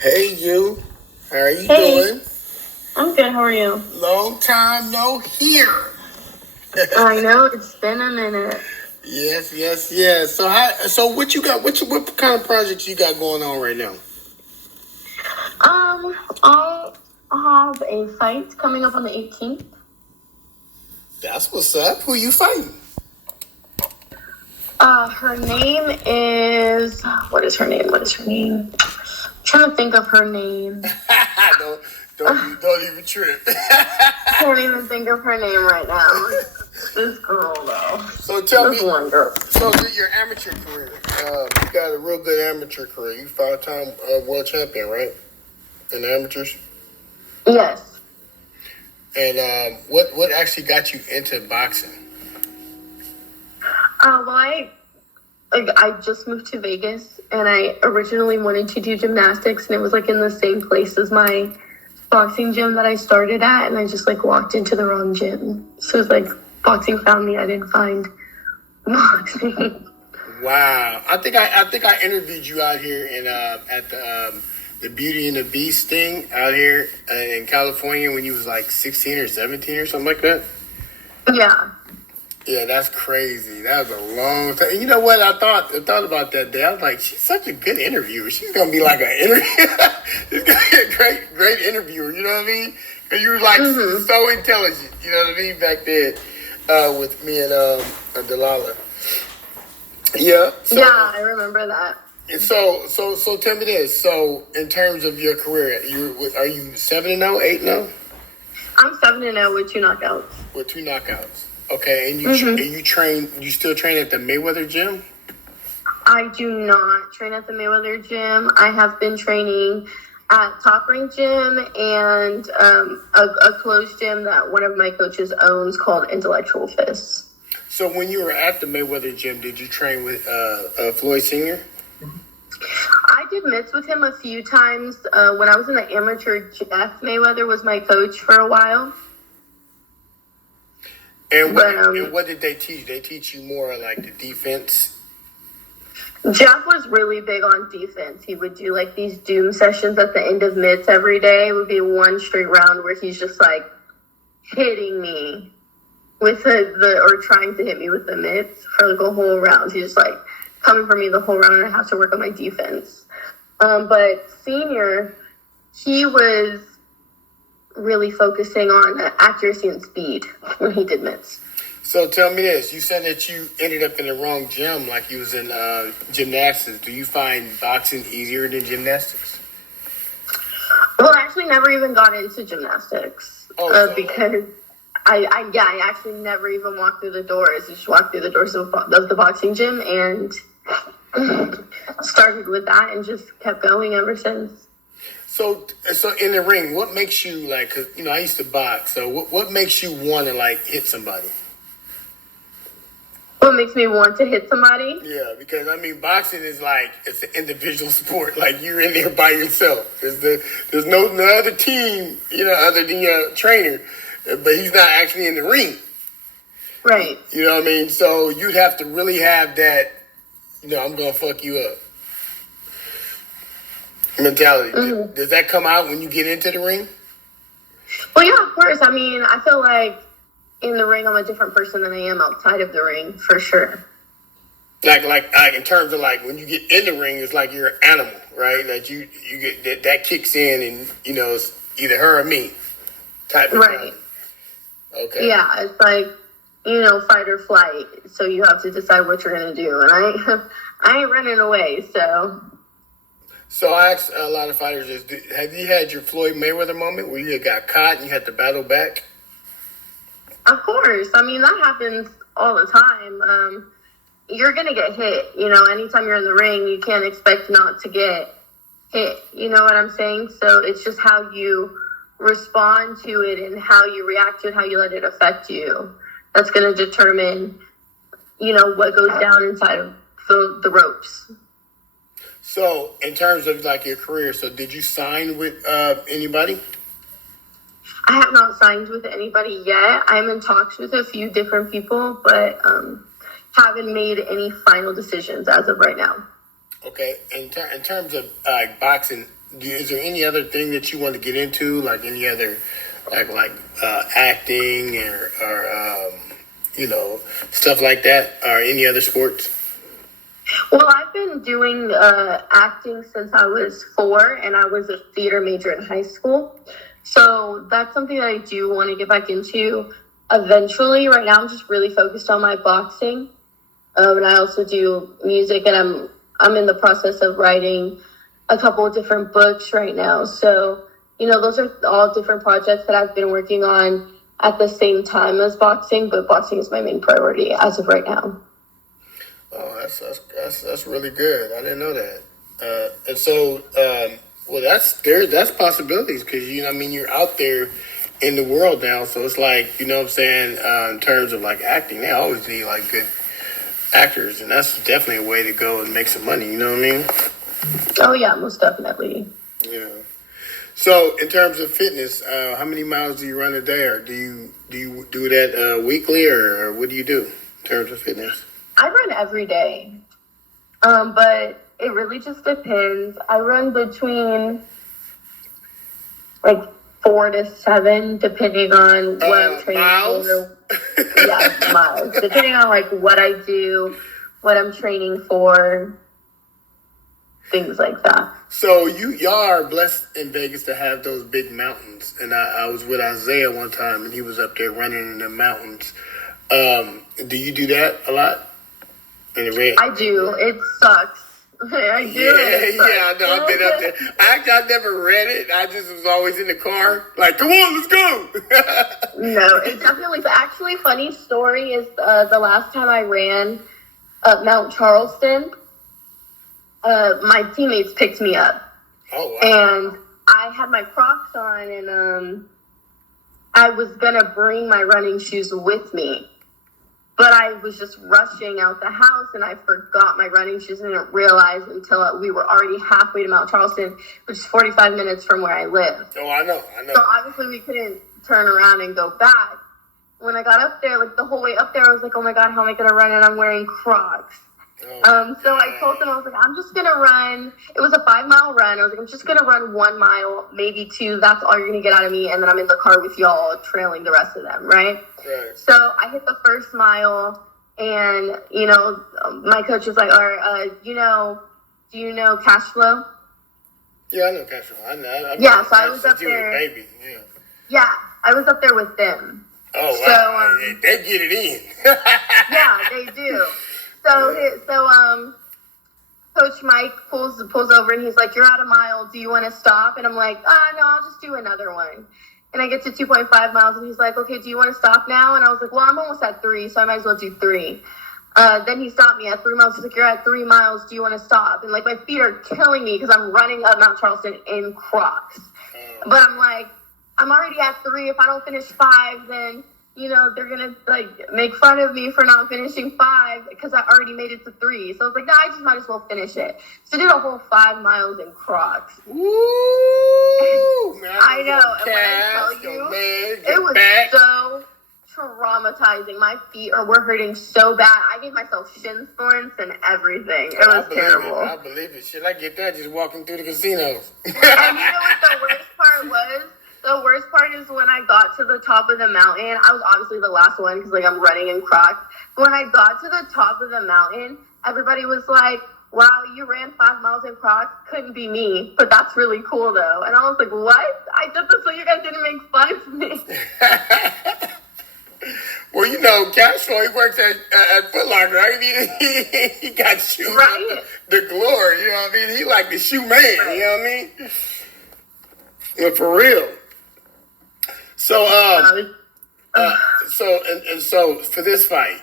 Hey, you. How are you Hey, doing? I'm good. How are you? Long time no hear. I know it's been a minute. Yes. So what you got? What kind of projects you got going on right now? I have a fight coming up on the 18th. That's what's up. Who you fighting? Her name is what is her name? I'm trying to think of her name. don't even trip. Can't even think of her name right now. This girl though. So tell This me. one girl. So your amateur career. You got a real good amateur career. You 5-time world champion, right? In the amateurs. Yes. And what actually got you into boxing? Well, I just moved to Vegas, and I originally wanted to do gymnastics, and it was like in the same place as my boxing gym that I started at, and I just like walked into the wrong gym. So it's like boxing found me. I didn't find boxing. Wow, I think I interviewed you out here in at the Beauty and the Beast thing out here in California when you was like 16 or 17 or something like that. Yeah. Yeah, that's crazy. That was a long time. And you know what? I thought about that day. I was like, she's such a good interviewer. She's gonna be like an interview. She's gonna be a great interviewer. You know what I mean? Because you were like so intelligent. You know what I mean? Back then, with me and Delilah. Yeah. So, Yeah, I remember that. So tell me this. So in terms of your career, are you 7-0, 8-0? I'm 7-0 with 2 knockouts. With 2 knockouts. Okay, and you still train at the Mayweather gym? I do not train at the Mayweather gym. I have been training at Top Rank Gym and a closed gym that one of my coaches owns called Intellectual Fists. So when you were at the Mayweather gym, did you train with Floyd Sr.? I did mitts with him a few times. When I was in the amateur, Jeff Mayweather was my coach for a while. And what did they teach? They teach you more like the defense? Jeff was really big on defense. He would do like these doom sessions at the end of mitts every day. It would be one straight round where he's just like hitting me with or trying to hit me with the mitts for like a whole round. He's just like coming for me the whole round, and I have to work on my defense. But senior, he was really focusing on accuracy and speed when he did mitts. So tell me this. You said that you ended up in the wrong gym, like you was in gymnastics. Do you find boxing easier than gymnastics? Well, I actually never even got into gymnastics because I actually never even walked through the doors. I just walked through the doors of the boxing gym and started with that and just kept going ever since. So in the ring, what makes you like? Cause I used to box. So what makes you want to like hit somebody? What makes me want to hit somebody? Yeah, because boxing is like it's an individual sport. Like you're in there by yourself. There's no other team, other than your trainer, but he's not actually in the ring. Right. You know what I mean? So you'd have to really have that. I'm gonna fuck you up mentality. Mm-hmm. Does that come out when you get into the ring? Well, yeah, of course. I feel like in the ring, I'm a different person than I am outside of the ring, for sure. Like in terms of like when you get in the ring, it's like you're an animal, right? Like you get that kicks in, and it's either her or me type of right. Thing. Okay. Yeah, it's like fight or flight. So you have to decide what you're gonna do, and I ain't running away, so. So I asked a lot of fighters this, have you had your Floyd Mayweather moment where you got caught and you had to battle back? Of course. That happens all the time. You're going to get hit. Anytime you're in the ring, you can't expect not to get hit. You know what I'm saying? So it's just how you respond to it and how you react to it, how you let it affect you. That's going to determine, what goes down inside of the ropes. So, in terms of like your career, so did you sign with anybody? I have not signed with anybody yet. I'm in talks with a few different people, but haven't made any final decisions as of right now. Okay, in terms of boxing is there any other thing that you want to get into, like any other, like acting or stuff like that, or any other sports? Well, I've been doing acting since I was 4, and I was a theater major in high school. So that's something that I do want to get back into eventually. Right now, I'm just really focused on my boxing, and I also do music, and I'm in the process of writing a couple of different books right now. So those are all different projects that I've been working on at the same time as boxing, but boxing is my main priority as of right now. Oh, that's really good. I didn't know that. And so, well, that's possibilities, because you're out there in the world now. So it's like, what I'm saying, in terms of like acting, they always need like good actors, and that's definitely a way to go and make some money. You know what I mean? Oh yeah, most definitely. Yeah. So in terms of fitness, how many miles do you run a day, or do you do that weekly, or what do you do in terms of fitness? I run every day, but it really just depends. I run between like 4 to 7, depending on what I'm training miles? for. Yeah, miles. Depending on like what I do, what I'm training for, things like that. So y'all are blessed in Vegas to have those big mountains, and I was with Isaiah one time, and he was up there running in the mountains. Do you do that a lot? I do. It sucks. I do. Yeah, I know. I've been up there. I never read it. I just was always in the car, like, come on, let's go. No, it's definitely. Actually, funny story is the last time I ran up Mount Charleston, my teammates picked me up. Oh, wow. And I had my Crocs on, and I was gonna bring my running shoes with me. But I was just rushing out the house, and I forgot my running shoes and didn't realize until we were already halfway to Mount Charleston, which is 45 minutes from where I live. Oh, I know. So obviously we couldn't turn around and go back. When I got up there, like the whole way up there, I was like, oh my God, how am I going to run? And I'm wearing Crocs. So I told them, I was like, I'm just going to run. It was a 5-mile run. I was like, I'm just going to run 1 mile, maybe 2. That's all you're going to get out of me. And then I'm in the car with y'all trailing the rest of them, right? Right. So I hit the first mile, and, my coach was like, all right, do you know cash flow? Yeah, I know cash flow. I know. So I was up there. Baby. Yeah, I was up there with them. Oh, wow. So, they get it in. Yeah, they do. So Coach Mike pulls over, and he's like, you're at a mile. Do you want to stop? And I'm like, no, I'll just do another one. And I get to 2.5 miles, and he's like, okay, do you want to stop now? And I was like, well, I'm almost at 3, so I might as well do 3. Then he stopped me at 3 miles. He's like, you're at 3 miles. Do you want to stop? And, like, my feet are killing me because I'm running up Mount Charleston in Crocs. But I'm like, I'm already at 3. If I don't finish 5, then, they're going to, like, make fun of me for not finishing 5 because I already made it to 3. So I was like, I just might as well finish it. So I did a whole 5 miles in Crocs. Ooh, I know. And when I tell you, it was so traumatizing. My feet were hurting so bad. I gave myself shin splints and everything. It was terrible. I believe it. Shit, I get that just walking through the casinos. And you know what the worst part was? The worst part is when I got to the top of the mountain. I was obviously the last one because, like, I'm running in Crocs. But when I got to the top of the mountain, everybody was like, wow, you ran 5 miles in Crocs? Couldn't be me. But that's really cool, though. And I was like, what? I did this so you guys didn't make fun of me. Well, Cash Flow, he works at Foot Locker, right? He got shoes. Right. The glory, you know what I mean? He like the shoe man, right. You know what I mean? Yeah, for real. So, so for this fight,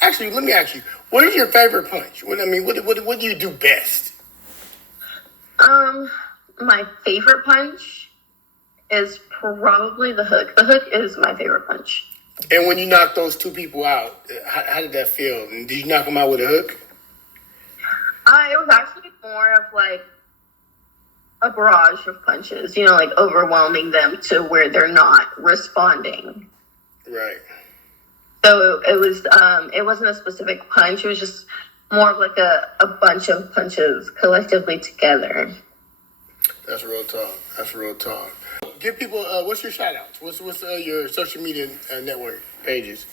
actually, let me ask you, what is your favorite punch? What do you do best? My favorite punch is probably the hook. The hook is my favorite punch. And when you knocked those 2 people out, how did that feel? And did you knock them out with a hook? It was actually more of like a barrage of punches, like overwhelming them to where they're not responding. Right. So it wasn't a specific punch. It was just more of like a bunch of punches collectively together. That's real talk. That's real talk. Give people, what's your shout outs? What's your social media network pages?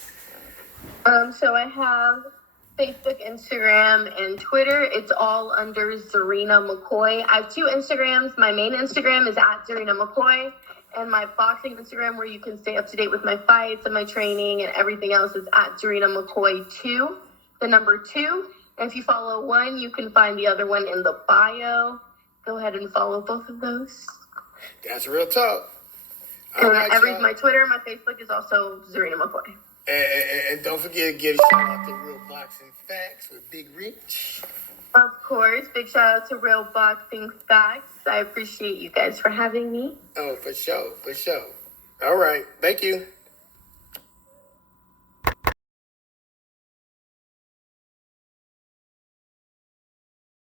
So I have Facebook, Instagram, and Twitter. It's all under Czarina Mccoy. I have 2 Instagrams. My main Instagram is at Czarina Mccoy, and my boxing Instagram, where you can stay up to date with my fights and my training and everything else, is at Czarina Mccoy 2, the number 2. And if you follow one, you can find the other one in the bio. Go ahead and follow both of those. That's real talk. My Twitter and my Facebook is also Czarina Mccoy. And don't forget to give a shout out to Real Boxing Facts with Big Rich. Of course. Big shout out to Real Boxing Facts. I appreciate you guys for having me. Oh, for sure. For sure. All right. Thank you.